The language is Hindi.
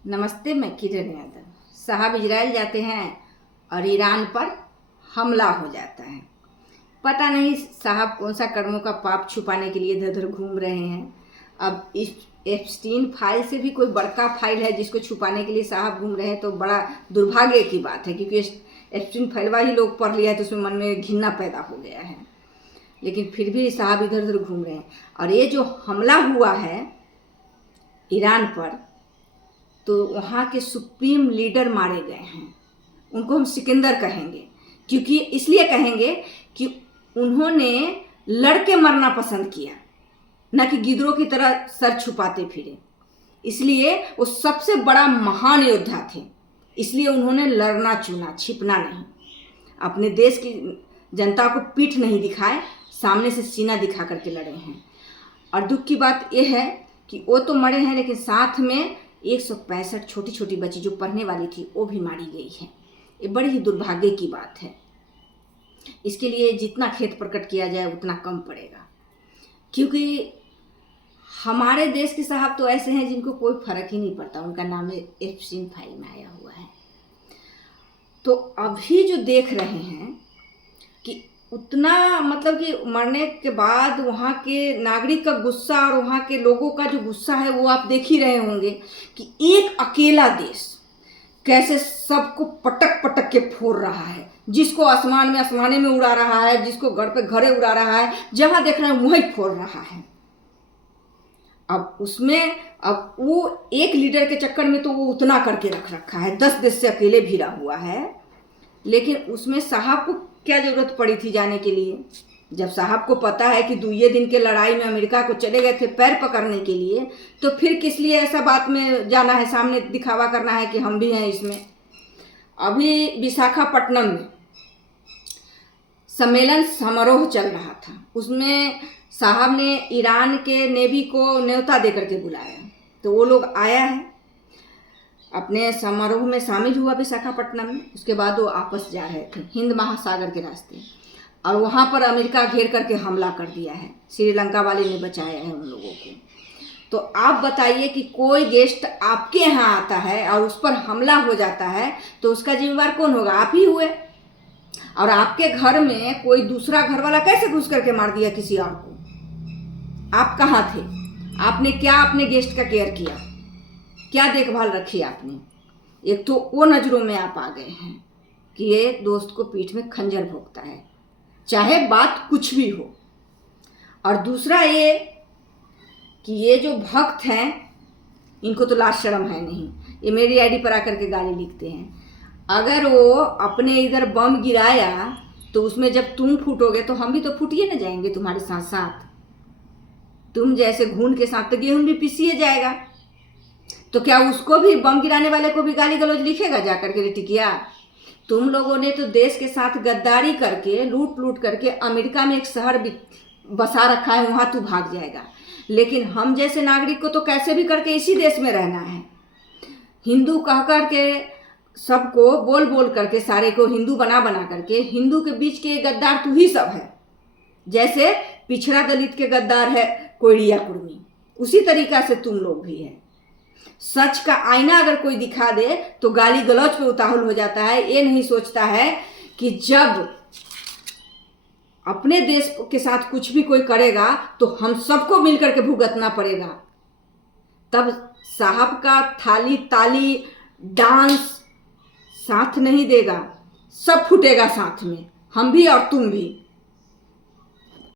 नमस्ते, मैं किरण यादव। साहब इजराइल जाते हैं और ईरान पर हमला हो जाता है। पता नहीं साहब कौन सा कर्मों का पाप छुपाने के लिए इधर उधर घूम रहे हैं। अब इस एप्स्टीन फाइल से भी कोई बड़का फाइल है जिसको छुपाने के लिए साहब घूम रहे हैं, तो बड़ा दुर्भाग्य की बात है, क्योंकि एप्स्टीन फाइल ही लोग पढ़ लिया है तो उसमें मन में घिन्ना पैदा हो गया है। लेकिन फिर भी साहब इधर उधर घूम रहे हैं। और ये जो हमला हुआ है ईरान पर, तो वहाँ के सुप्रीम लीडर मारे गए हैं। उनको हम सिकंदर कहेंगे, क्योंकि इसलिए कहेंगे कि उन्होंने लड़के मरना पसंद किया, न कि गिदड़ों की तरह सर छुपाते फिरे। इसलिए वो सबसे बड़ा महान योद्धा थे, इसलिए उन्होंने लड़ना चुना, छिपना नहीं। अपने देश की जनता को पीठ नहीं दिखाए, सामने से सीना दिखा करके लड़े हैं। और दुख की बात यह है कि वो तो मरे हैं, लेकिन साथ में 165 छोटी छोटी बच्ची जो पढ़ने वाली थी वो भी मारी गई है। ये बड़ी ही दुर्भाग्य की बात है। इसके लिए जितना खेद प्रकट किया जाए उतना कम पड़ेगा, क्योंकि हमारे देश के साहब तो ऐसे हैं जिनको कोई फर्क ही नहीं पड़ता। उनका नाम एप्स्टीन फाइल में आया हुआ है। तो अभी जो देख रहे हैं कि उतना मतलब कि मरने के बाद वहाँ के नागरिक का गुस्सा और वहाँ के लोगों का जो गुस्सा है वो आप देख ही रहे होंगे कि एक अकेला देश कैसे सबको पटक पटक के फोड़ रहा है। जिसको आसमाने में उड़ा रहा है, जिसको घर पे घरे उड़ा रहा है, जहाँ देख रहे हैं वहीं फोड़ रहा है। अब वो एक लीडर के चक्कर में तो वो उतना करके रख रखा है, 10 देश से अकेले भिड़ा हुआ है। लेकिन उसमें साहब को क्या जरूरत पड़ी थी जाने के लिए, जब साहब को पता है कि दुए दिन के लड़ाई में अमेरिका को चले गए थे पैर पकड़ने के लिए, तो फिर किस लिए ऐसा बात में जाना है, सामने दिखावा करना है कि हम भी हैं इसमें। अभी विशाखापट्टनम में सम्मेलन समारोह चल रहा था, उसमें साहब ने ईरान के नेवी को न्योता देकर के बुलाया, तो वो लोग आया है, अपने समारोह में शामिल हुआ विशाखापट्टनम में। उसके बाद वो आपस जा रहे थे हिंद महासागर के रास्ते, और वहाँ पर अमेरिका घेर करके हमला कर दिया है। श्रीलंका वाले ने बचाया है उन लोगों को। तो आप बताइए कि कोई गेस्ट आपके यहाँ आता है और उस पर हमला हो जाता है, तो उसका जिम्मेवार कौन होगा? आप ही हुए। और आपके घर में कोई दूसरा घर वाला कैसे घुस करके मार दिया किसी और को? आप कहाँ थे? आपने क्या अपने गेस्ट का केयर किया? क्या देखभाल रखी आपने? एक तो वो नज़रों में आप आ गए हैं कि ये दोस्त को पीठ में खंजर भोंकता है, चाहे बात कुछ भी हो। और दूसरा ये कि ये जो भक्त हैं इनको तो लाज शर्म है नहीं, ये मेरी आईडी पर आकर के गाली लिखते हैं। अगर वो अपने इधर बम गिराया तो उसमें जब तुम फूटोगे तो हम भी तो फूटिए न जाएंगे तुम्हारे साथ साथ। तुम जैसे घून के साथ तो गेहूं भी पीसिए जाएगा। तो क्या उसको भी, बम गिराने वाले को भी गाली गलौज लिखेगा जाकर के टिकिया? तुम लोगों ने तो देश के साथ गद्दारी करके लूट लूट करके अमेरिका में एक शहर बसा रखा है, वहाँ तू भाग जाएगा। लेकिन हम जैसे नागरिक को तो कैसे भी करके इसी देश में रहना है। हिंदू कह करके सबको बोल बोल करके सारे को हिंदू बना बना करके हिंदू के बीच के गद्दार तू ही सब है। जैसे पिछड़ा दलित के गद्दार है कोयड़िया कुर्मी, उसी तरीका से तुम लोग भी है। सच का आईना अगर कोई दिखा दे तो गाली गलौज पे उताहुल हो जाता है। ये नहीं सोचता है कि जब अपने देश के साथ कुछ भी कोई करेगा तो हम सबको मिलकर के भुगतना पड़ेगा। तब साहब का थाली ताली डांस साथ नहीं देगा, सब फूटेगा साथ में, हम भी और तुम भी।